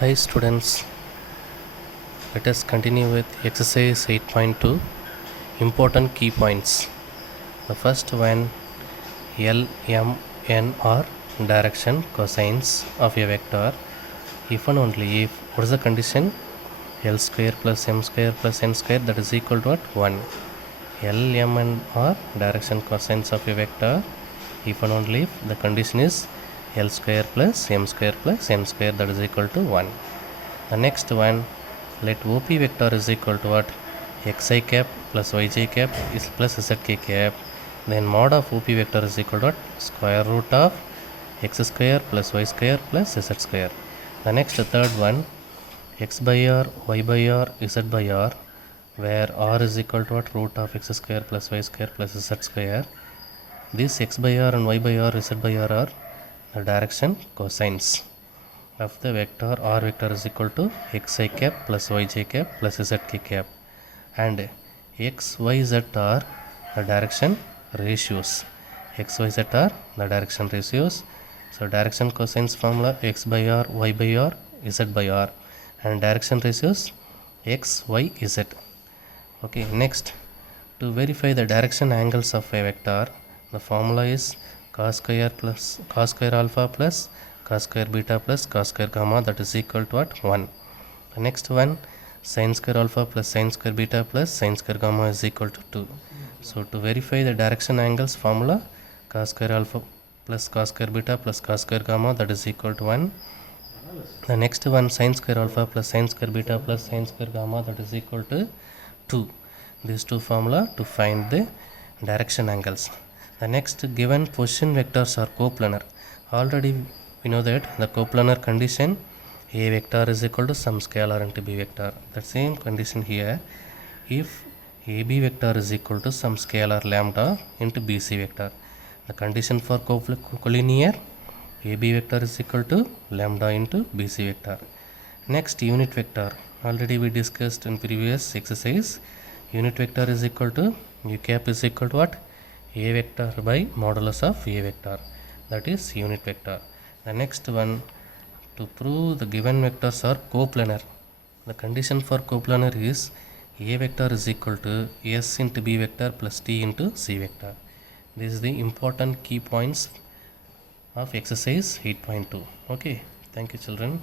Hi students, let us continue with exercise 8.2 important key points. The first one, L, M, N are direction cosines of a vector if and only if, what is the condition? L square plus M square plus N square, that is equal to what? 1. L, M, N are direction cosines of a vector if and only if the condition is L square plus M square plus N square, that is equal to 1. The next one, let OP vector is equal to what? Xi cap plus Yj cap is plus Zk cap. Then mod of OP vector is equal to what? Square root of x square plus y square plus z square. The next third one, x by r, y by r, z by r, where r is equal to what? Root of x square plus y square plus z square. This x by r and y by r, z by r are the direction cosines of the vector. R vector is equal to xi cap plus yj cap plus zk cap, and x, y, z are the direction ratios. X, y, z are the direction ratios. So direction cosines formula x by r, y by r, z by r, and direction ratios x, y, z. Okay, next, to verify the direction angles of a vector, the formula is cos square alpha plus cos square beta plus cos square gamma, that is equal to what? 1. The next one, sin square alpha plus sin square beta plus sin square gamma is equal to 2. So to verify the direction angles formula, cos square alpha plus cos square beta plus cos square gamma, that is equal to 1. The next one, sin square alpha plus sin square beta plus sin square gamma, that is equal to 2. These two formula to find the direction angles. The next, given position vectors are coplanar. Already we know that the coplanar condition, A vector is equal to some scalar into B vector. The same condition here, if AB vector is equal to some scalar lambda into BC vector. The condition for collinear, AB vector is equal to lambda into BC vector. Next, unit vector. Already we discussed in previous exercise. Unit vector is equal to U cap is equal to what? A vector by modulus of A vector. That is unit vector. The next one, to prove the given vectors are coplanar. The condition for coplanar is A vector is equal to S into B vector plus T into C vector. This is the important key points of exercise 8.2. Okay, thank you children.